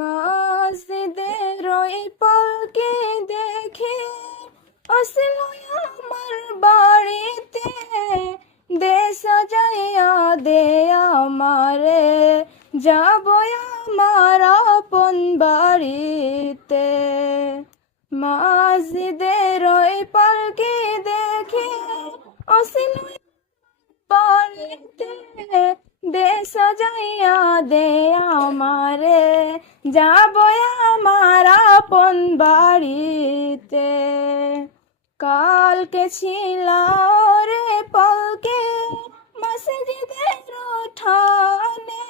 মসজিদের ওই পালকে দেখে আসল আমার বাড়িতে, দে সাজাইয়া দে আমারে, যাব আমার আপন বাড়িতে। মসজিদের ওই পালকে দেখে আসল বাড়িতে, দে সাজাইয়া দে আমারে, যাব আমার আপন বাড়িতে। কালকে ছিল রে পালকে মসজিদের উঠানে,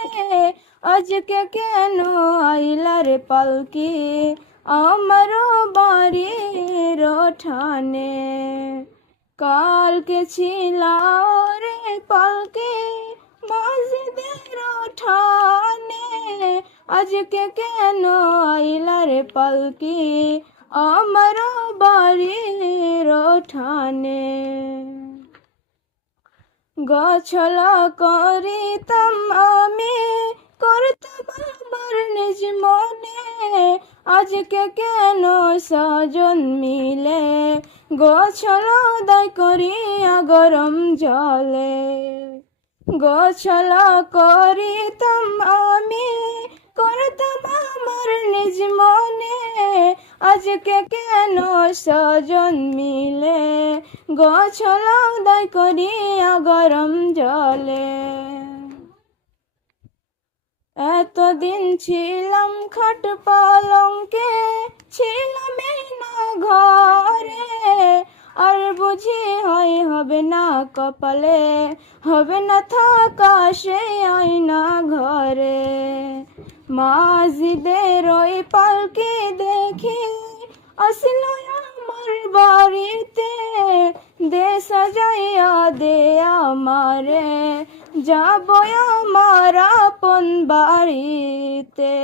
আজকে কেন আইলা রে পালকি আমার বাড়ির উঠানে। কালকে ছিল রে পালকে মসজিদের উঠানে, আজকে কেন আইলা রে পালকি আমার বাড়ির উঠানে। গোছলা করিতাম আমি, করতাম আমার নিজ মনে, আজকে কেন সজন মিলে গোছলা দায় করিয়া গরম জলে। গোছলা করিতাম আমি, করতাম আমার নিজ মনে, আজকে কেন সজন মিলে গোছলা দায় করিয়া গরম জলে। এতদিন ছিলাম খাট পালঙ্কে, ছিলাম না ঘরে, আর বুঝি হবে না কপালে, হবে না থাকা সে আয়না ঘরে। মসজিদের ওই পালকে দেখে আসল আমার বাড়িতে, দে সাজাইয়া দে আমারে, যাব আমার আপন বাড়িতে।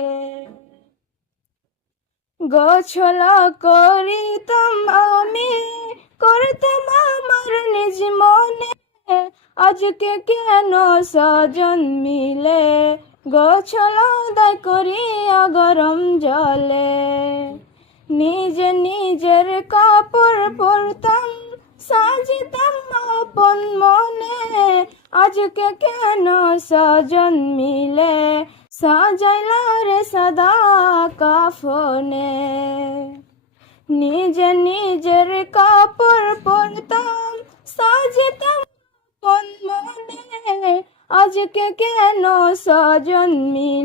গোছলা করিতাম আমি, করতাম আমার নিজ মনে, আজকে কেন সজন মিলে গোছলা দায় করিয়া গরম জলে। নিজের কাপড় পরতাম, সাজিতাম আপন মনে, আজকে কেন সজন মিলে সাজাইলা রে সাদা কাফনে। নিজের কাপড় পরতাম, সাজিতাম আপন মনে, আজকে কেন সজন মিলে